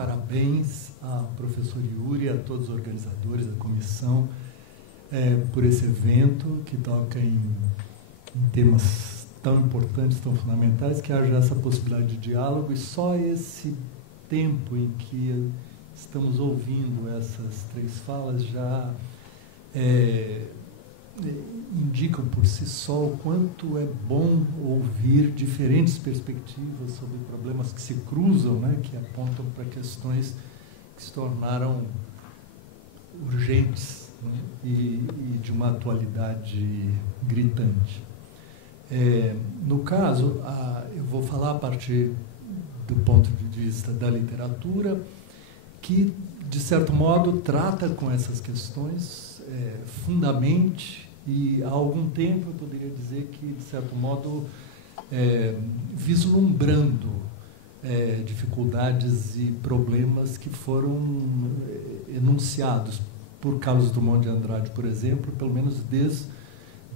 parabéns ao professor Yuri e a todos os organizadores da comissão por esse evento que toca em temas tão importantes, tão fundamentais, que haja essa possibilidade de diálogo, e só esse tempo em que estamos ouvindo essas três falas já indicam por si só o quanto é bom ouvir diferentes perspectivas sobre problemas que se cruzam, né, que apontam para questões que se tornaram urgentes, né, e de uma atualidade gritante. No caso, eu vou falar a partir do ponto de vista da literatura, que, de certo modo, trata com essas questões fundamente, e há algum tempo eu poderia dizer que, de certo modo, vislumbrando dificuldades e problemas que foram enunciados por Carlos Drummond de Andrade, por exemplo, pelo menos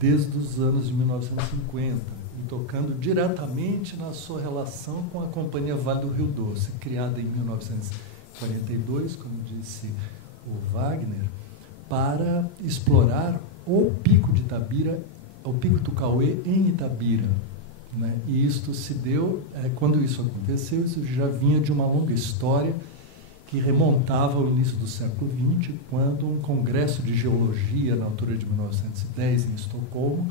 desde os anos de 1950, e tocando diretamente na sua relação com a Companhia Vale do Rio Doce, criada em 1942, como disse o Wagner, para explorar o Pico de Itabira, o Pico do Cauê em Itabira, né? E isto se deu, quando isso aconteceu, isso já vinha de uma longa história que remontava ao início do século XX, quando um congresso de geologia, na altura de 1910, em Estocolmo,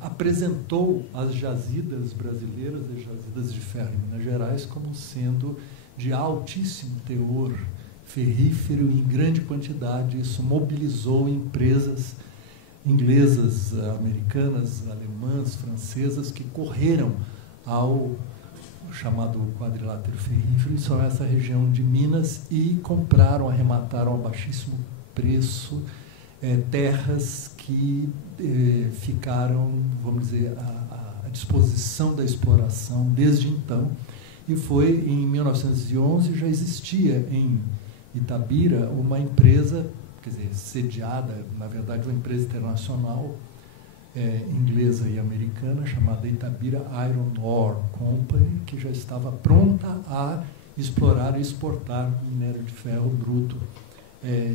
apresentou as jazidas brasileiras, as jazidas de ferro em Minas Gerais, como sendo de altíssimo teor ferrífero em grande quantidade. Isso mobilizou empresas inglesas, americanas, alemãs, francesas, que correram ao chamado quadrilátero ferrífero, isso é essa região de Minas, e compraram, arremataram a baixíssimo preço terras que ficaram, vamos dizer, à disposição da exploração desde então. E foi em 1911, já existia em Itabira uma empresa, quer dizer, sediada, na verdade, uma empresa internacional, inglesa e americana, chamada Itabira Iron Ore Company, que já estava pronta a explorar e exportar minério de ferro bruto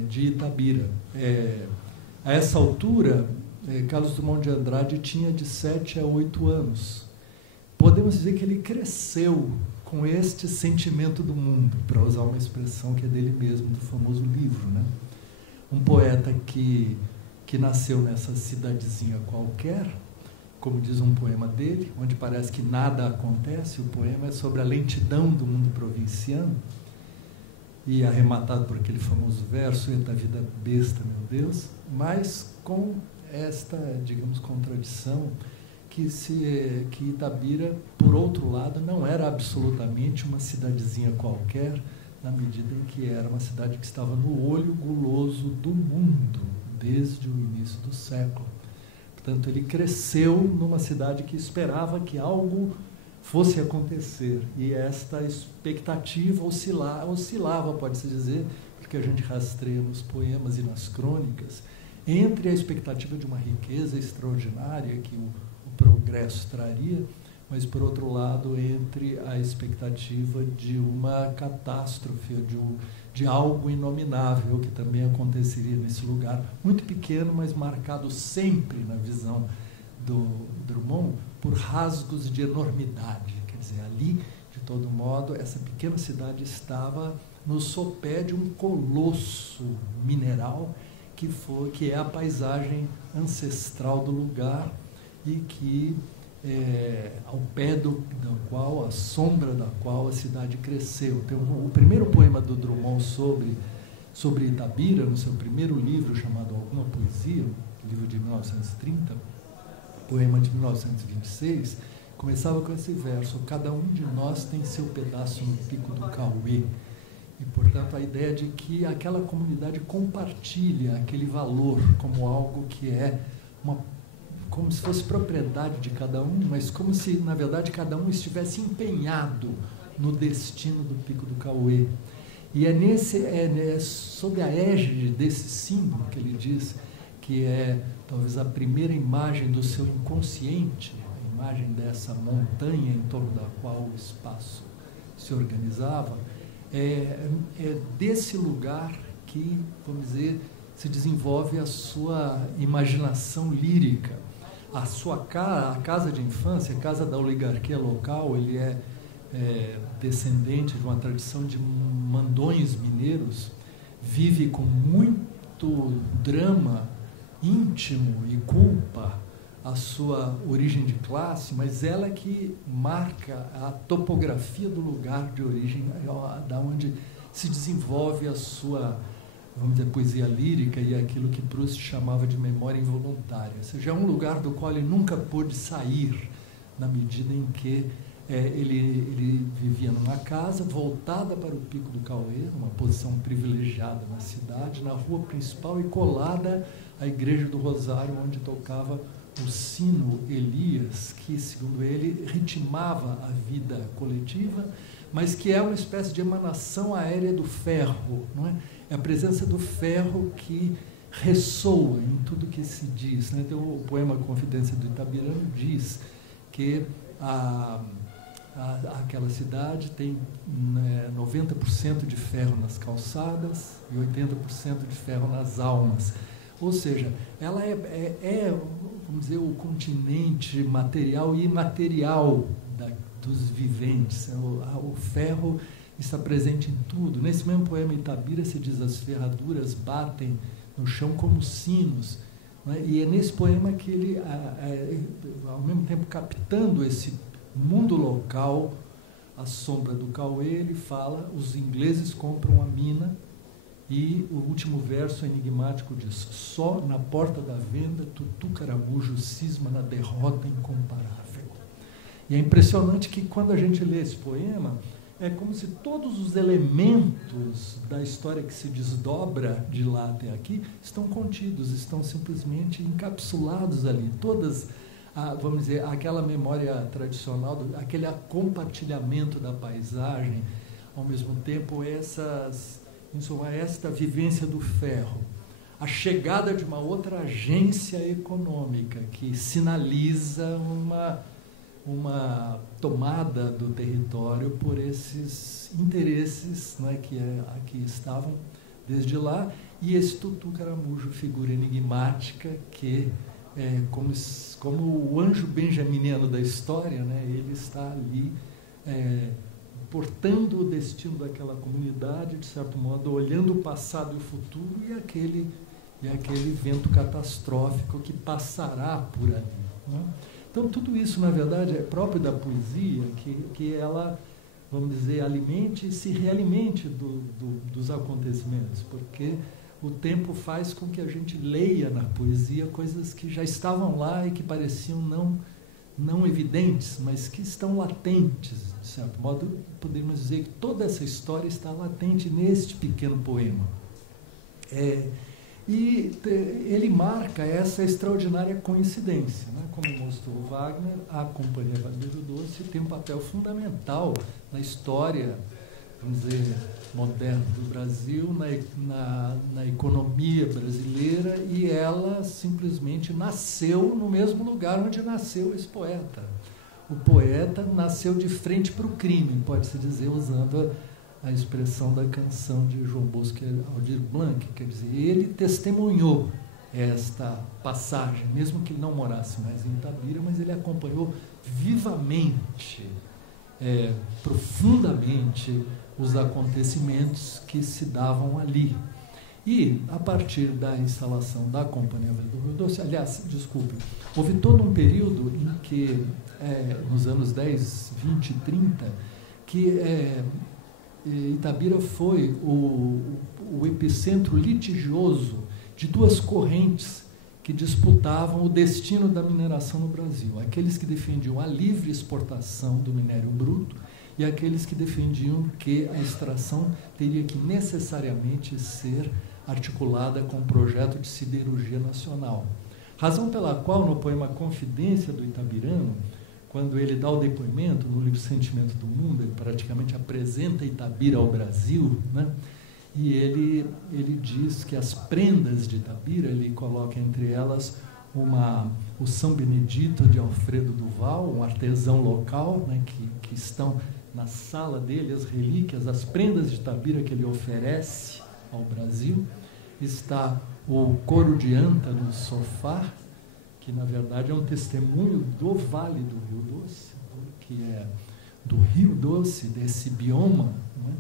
de Itabira. A essa altura, Carlos Drummond de Andrade tinha de 7 a 8 anos. Podemos dizer que ele cresceu com este sentimento do mundo, para usar uma expressão que é dele mesmo, do famoso livro, né? Um poeta que nasceu nessa cidadezinha qualquer, como diz um poema dele, onde parece que nada acontece. O poema é sobre a lentidão do mundo provinciano, e arrematado por aquele famoso verso: "Eita vida besta, meu Deus", mas com esta, digamos, contradição, que Itabira, por outro lado, não era absolutamente uma cidadezinha qualquer, na medida em que era uma cidade que estava no olho guloso do mundo desde o início do século. Portanto, ele cresceu numa cidade que esperava que algo fosse acontecer, e esta expectativa oscilava, pode-se dizer, porque a gente rastreia nos poemas e nas crônicas, entre a expectativa de uma riqueza extraordinária que o progresso traria, mas, por outro lado, entre a expectativa de uma catástrofe, de algo inominável que também aconteceria nesse lugar, muito pequeno, mas marcado sempre, na visão do Drummond, por rasgos de enormidade. Quer dizer, ali, de todo modo, essa pequena cidade estava no sopé de um colosso mineral que é a paisagem ancestral do lugar, e que ao pé da qual, à sombra da qual a cidade cresceu. Então, o primeiro poema do Drummond sobre Itabira, no seu primeiro livro chamado Alguma Poesia, livro de 1930, poema de 1926, começava com esse verso: "Cada um de nós tem seu pedaço no Pico do Cauê". E, portanto, a ideia de que aquela comunidade compartilha aquele valor como algo que é como se fosse propriedade de cada um, mas como se, na verdade, cada um estivesse empenhado no destino do Pico do Cauê. E é sob a égide desse símbolo que ele diz que é talvez a primeira imagem do seu inconsciente, a imagem dessa montanha em torno da qual o espaço se organizava, é desse lugar que, vamos dizer, se desenvolve a sua imaginação lírica. A casa de infância, a casa da oligarquia local, ele é descendente de uma tradição de mandões mineiros, vive com muito drama íntimo e culpa a sua origem de classe, mas ela é que marca a topografia do lugar de origem, da onde se desenvolve a sua, vamos dizer, poesia lírica e aquilo que Proust chamava de memória involuntária. Ou seja, é um lugar do qual ele nunca pôde sair, na medida em que ele vivia numa casa voltada para o Pico do Cauê, uma posição privilegiada na cidade, na rua principal e colada à Igreja do Rosário, onde tocava o sino Elias, que, segundo ele, ritmava a vida coletiva, mas que é uma espécie de emanação aérea do ferro, não é? É a presença do ferro que ressoa em tudo que se diz, né? Então, o poema Confidência do Itabirano diz que aquela cidade tem 90% de ferro nas calçadas e 80% de ferro nas almas. Ou seja, ela vamos dizer, o continente material e imaterial dos viventes. O ferro está presente em tudo. Nesse mesmo poema Itabira se diz: as ferraduras batem no chão como sinos. Né? E é nesse poema que ele, ao mesmo tempo captando esse mundo local, à sombra do Cauê, ele fala: os ingleses compram a mina. E o último verso enigmático diz: só na porta da venda Tutu Caramujo cisma na derrota incomparável. E é impressionante que quando a gente lê esse poema, é como se todos os elementos da história que se desdobra de lá até aqui estão contidos, estão simplesmente encapsulados ali. Todas, vamos dizer, aquela memória tradicional, aquele compartilhamento da paisagem, ao mesmo tempo esta vivência do ferro, a chegada de uma outra agência econômica que sinaliza uma tomada do território por esses interesses, né, que aqui estavam desde lá, e esse Tutu Caramujo, figura enigmática que como o anjo benjaminiano da história, né, ele está ali portando o destino daquela comunidade, de certo modo, olhando o passado e o futuro e aquele vento catastrófico que passará por ali. Né? Então, tudo isso, na verdade, é próprio da poesia, que ela, vamos dizer, alimente e se realimente dos acontecimentos, porque o tempo faz com que a gente leia na poesia coisas que já estavam lá e que pareciam não evidentes, mas que estão latentes, de certo modo. Podemos dizer que toda essa história está latente neste pequeno poema. E ele marca essa extraordinária coincidência, né? Como mostrou Wagner, a Companhia Vadeiro Doce tem um papel fundamental na história, vamos dizer, moderna do Brasil, na economia brasileira, e ela simplesmente nasceu no mesmo lugar onde nasceu esse poeta. O poeta nasceu de frente para o crime, pode-se dizer, usando a expressão da canção de João Bosco e Aldir Blanc, quer dizer, ele testemunhou esta passagem, mesmo que ele não morasse mais em Itabira, mas ele acompanhou vivamente, profundamente, os acontecimentos que se davam ali. E, a partir da instalação da Companhia Vadeiro Doce, aliás, desculpe, houve todo um período em que, nos anos 10, 20, 30, que Itabira foi o epicentro litigioso de duas correntes que disputavam o destino da mineração no Brasil. Aqueles que defendiam a livre exportação do minério bruto e aqueles que defendiam que a extração teria que necessariamente ser articulada com um projeto de siderurgia nacional. Razão pela qual, no poema Confidência do Itabirano, quando ele dá o depoimento no livro Sentimento do Mundo, ele praticamente apresenta Itabira ao Brasil, né? E ele diz que as prendas de Itabira, ele coloca entre elas o São Benedito de Alfredo Duval, um artesão local, né, que estão na sala dele, as relíquias, as prendas de Itabira que ele oferece ao Brasil. Está o coro de anta no sofá, que na verdade é um testemunho do Vale do Rio Doce, que é do Rio Doce, desse bioma, né?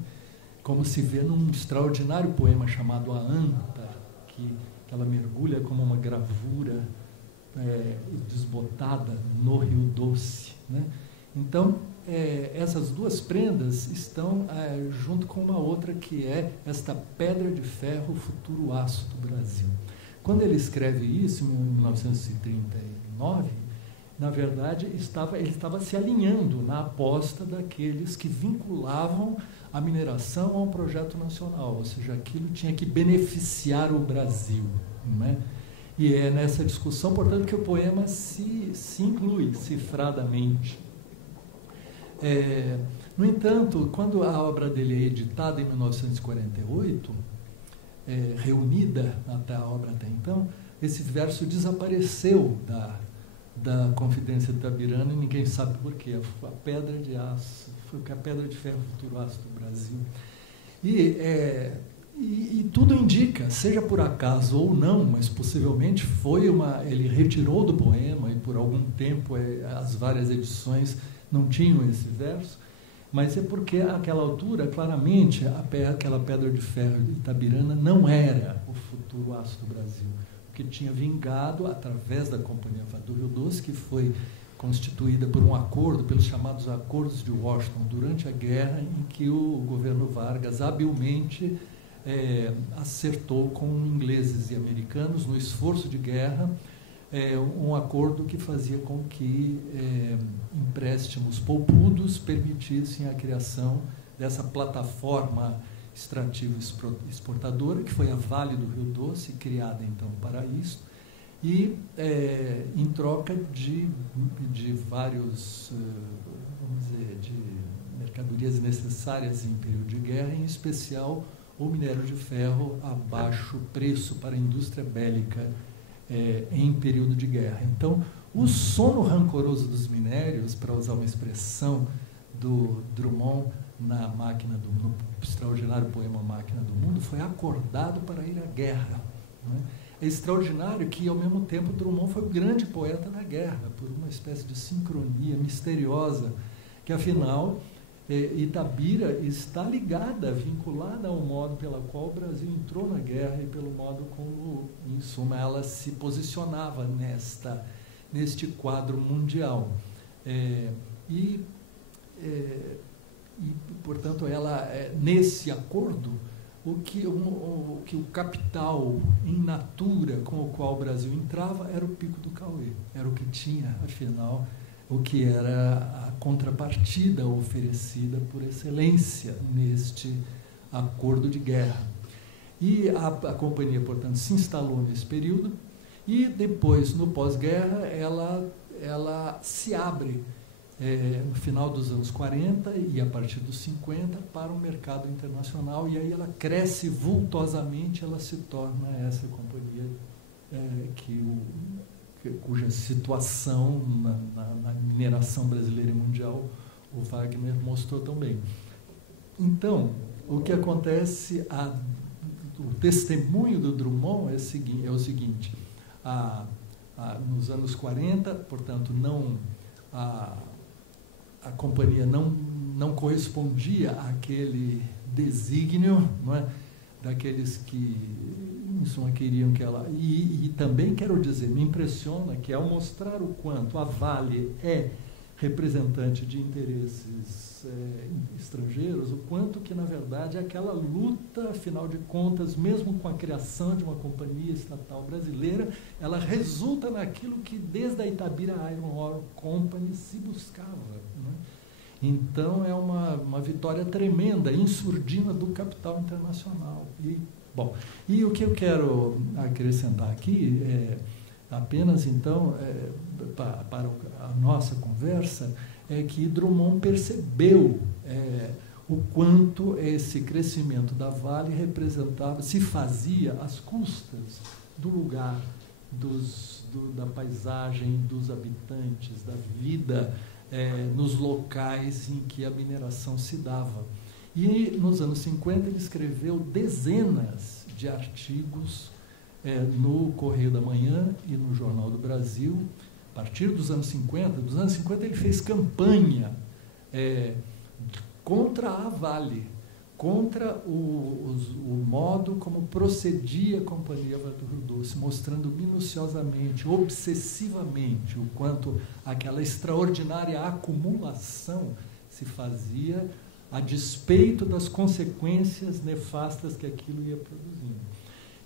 Como se vê num extraordinário poema chamado A Anta, que ela mergulha como uma gravura desbotada no Rio Doce, né? Então, essas duas prendas estão junto com uma outra, que é esta pedra de ferro, futuro aço do Brasil. Quando ele escreve isso, em 1939, na verdade, ele estava se alinhando na aposta daqueles que vinculavam a mineração a um projeto nacional, ou seja, aquilo tinha que beneficiar o Brasil, né? E é nessa discussão, portanto, que o poema se inclui cifradamente. No entanto, quando a obra dele é editada em 1948, reunida até a obra até então, esse verso desapareceu da Confidência Itabirana e ninguém sabe por quê. A pedra de aço, foi a pedra de ferro, futuro aço do Brasil. E tudo indica, seja por acaso ou não, mas possivelmente ele retirou do poema, e por algum tempo as várias edições não tinham esse verso, mas é porque àquela altura, claramente, aquela pedra de ferro de Itabirana não era o futuro aço do Brasil, que tinha vingado através da Companhia do Rio Doce, que foi constituída por um acordo, pelos chamados Acordos de Washington, durante a guerra, em que o governo Vargas habilmente acertou com ingleses e americanos, no esforço de guerra, um acordo que fazia com que empréstimos poupudos permitissem a criação dessa plataforma extrativo-exportadora, que foi a Vale do Rio Doce, criada então para isso, e em troca de vários, vamos dizer, de mercadorias necessárias em período de guerra, em especial o minério de ferro a baixo preço para a indústria bélica em período de guerra. Então, o sono rancoroso dos minérios, para usar uma expressão do Drummond no extraordinário poema Máquina do Mundo, foi acordado para ir à guerra, né? É extraordinário que, ao mesmo tempo, Drummond foi um grande poeta da guerra, por uma espécie de sincronia misteriosa, que, afinal, Itabira está vinculada ao modo pelo qual o Brasil entrou na guerra e pelo modo como, em suma, ela se posicionava neste quadro mundial. Portanto, nesse acordo, o que o capital in natura com o qual o Brasil entrava era o Pico do Cauê, era o que tinha, afinal, o que era a contrapartida oferecida por excelência neste acordo de guerra. E a companhia, portanto, se instalou nesse período e depois, no pós-guerra, ela se abre no final dos anos 40 e a partir dos 50 para o mercado internacional, e aí ela cresce vultuosamente, ela se torna essa companhia cuja situação na mineração brasileira e mundial o Wagner mostrou tão bem. Então, o que acontece, o testemunho do Drummond é o seguinte: nos anos 40, portanto, a companhia não correspondia àquele desígnio, não é, daqueles que, em suma, queriam que ela... E também, quero dizer, me impressiona que, ao mostrar o quanto a Vale é representante de interesses estrangeiros, o quanto que, na verdade, aquela luta, afinal de contas, mesmo com a criação de uma companhia estatal brasileira, ela resulta naquilo que, desde a Itabira Iron Ore Company, se buscava, né? Então, é uma vitória tremenda, insurdina do capital internacional. E o que eu quero acrescentar aqui apenas, então, para a nossa conversa, é que Drummond percebeu o quanto esse crescimento da Vale se fazia às custas do lugar, da paisagem, dos habitantes, da vida nos locais em que a mineração se dava. E nos anos 50 ele escreveu dezenas de artigos no Correio da Manhã e no Jornal do Brasil. A partir dos anos 50, ele fez campanha contra a Vale, contra o modo como procedia a Companhia Vale do Rio Doce, mostrando minuciosamente, obsessivamente, o quanto aquela extraordinária acumulação se fazia a despeito das consequências nefastas que aquilo ia produzindo.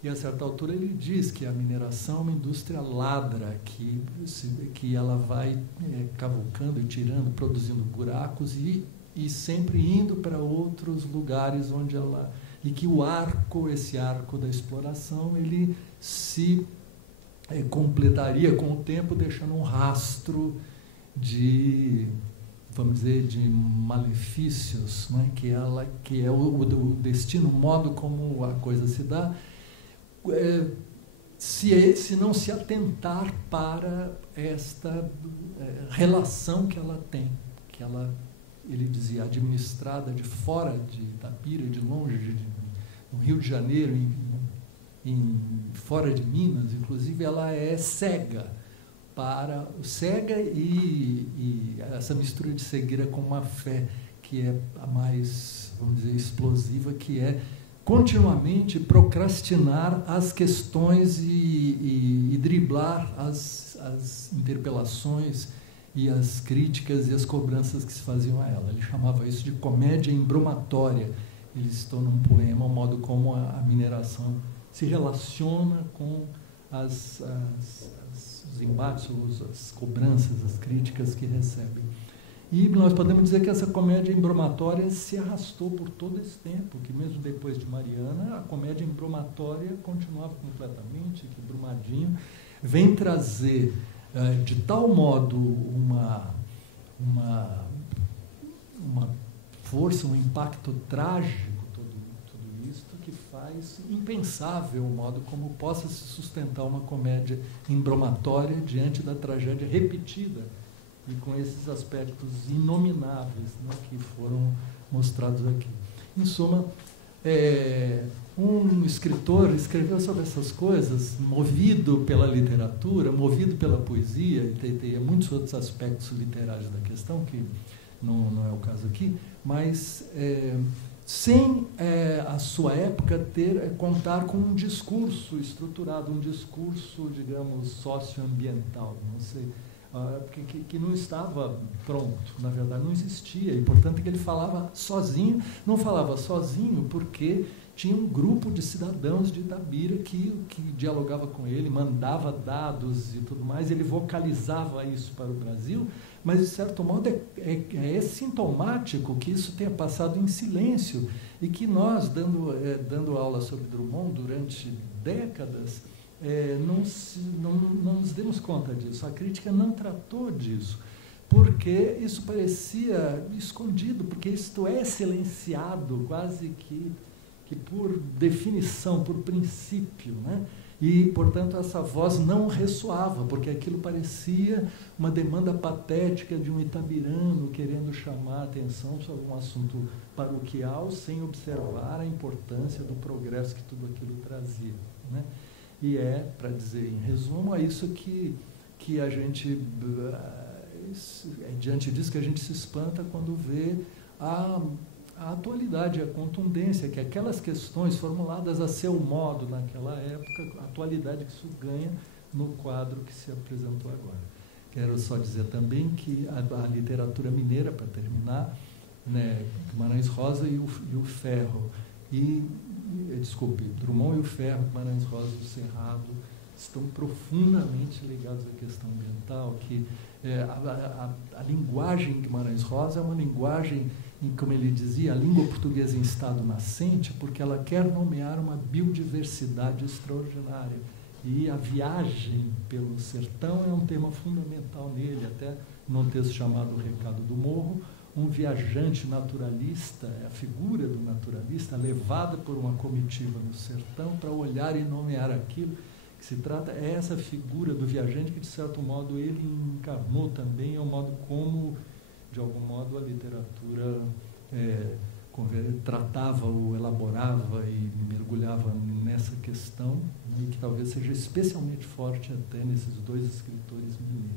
E, a certa altura, ele diz que a mineração é uma indústria ladra, que ela vai cavucando e tirando, produzindo buracos e sempre indo para outros lugares onde ela... E que esse arco da exploração, ele se completaria com o tempo, deixando um rastro de, vamos dizer, de malefícios, né? que é o destino, o modo como a coisa se dá, se não se atentar para esta relação que ela tem, que ela... Ele dizia, administrada de fora de Itabira, de longe, no Rio de Janeiro, fora de Minas, inclusive, ela é cega e essa mistura de cegueira com uma fé que é a mais, vamos dizer, explosiva, que é continuamente procrastinar as questões e driblar as interpelações e as críticas e as cobranças que se faziam a ela. Ele chamava isso de comédia embromatória. Ele citou num poema o modo como a mineração se relaciona com os embates, as cobranças, as críticas que recebe. E nós podemos dizer que essa comédia embromatória se arrastou por todo esse tempo, que mesmo depois de Mariana, a comédia embromatória continuava completamente, que Brumadinho vem trazer de tal modo uma força, um impacto trágico, tudo isto, que faz impensável o modo como possa se sustentar uma comédia embromatória diante da tragédia repetida e com esses aspectos inomináveis, né, que foram mostrados aqui. Em suma, um escritor escreveu sobre essas coisas, movido pela literatura, movido pela poesia, e tem muitos outros aspectos literários da questão, que não é o caso aqui, mas sem a sua época contar com um discurso estruturado, um discurso, digamos, socioambiental, não sei, que não estava pronto, na verdade não existia, e portanto que ele falava sozinho, não falava sozinho porque tinha um grupo de cidadãos de Itabira que dialogava com ele, mandava dados e tudo mais, ele vocalizava isso para o Brasil, mas de certo modo é sintomático que isso tenha passado em silêncio e que nós, dando aula sobre Drummond durante décadas, não nos demos conta disso. A crítica não tratou disso, porque isso parecia escondido, porque isto é silenciado quase que por definição, por princípio, né? E, portanto, essa voz não ressoava, porque aquilo parecia uma demanda patética de um itabirano querendo chamar a atenção sobre um assunto paroquial sem observar a importância do progresso que tudo aquilo trazia, né? E para dizer em resumo, é isso que a gente, diante disso que a gente se espanta quando vê a atualidade, a contundência, que aquelas questões formuladas a seu modo naquela época, a atualidade que isso ganha no quadro que se apresentou agora. Quero só dizer também que a literatura mineira, para terminar, né, Guimarães Rosa e o Ferro, Drummond e o Ferro, Guimarães Rosa e o Cerrado, estão profundamente ligados à questão ambiental, que a linguagem de Guimarães Rosa é uma linguagem, como ele dizia, a língua portuguesa em estado nascente, porque ela quer nomear uma biodiversidade extraordinária. E a viagem pelo sertão é um tema fundamental nele, até num texto chamado O Recado do Morro, um viajante naturalista, a figura do naturalista, levada por uma comitiva no sertão para olhar e nomear aquilo que se trata, essa figura do viajante que, de certo modo, ele encarnou também, é o modo como de algum modo, a literatura tratava ou elaborava e mergulhava nessa questão, e que talvez seja especialmente forte até nesses dois escritores mineiros.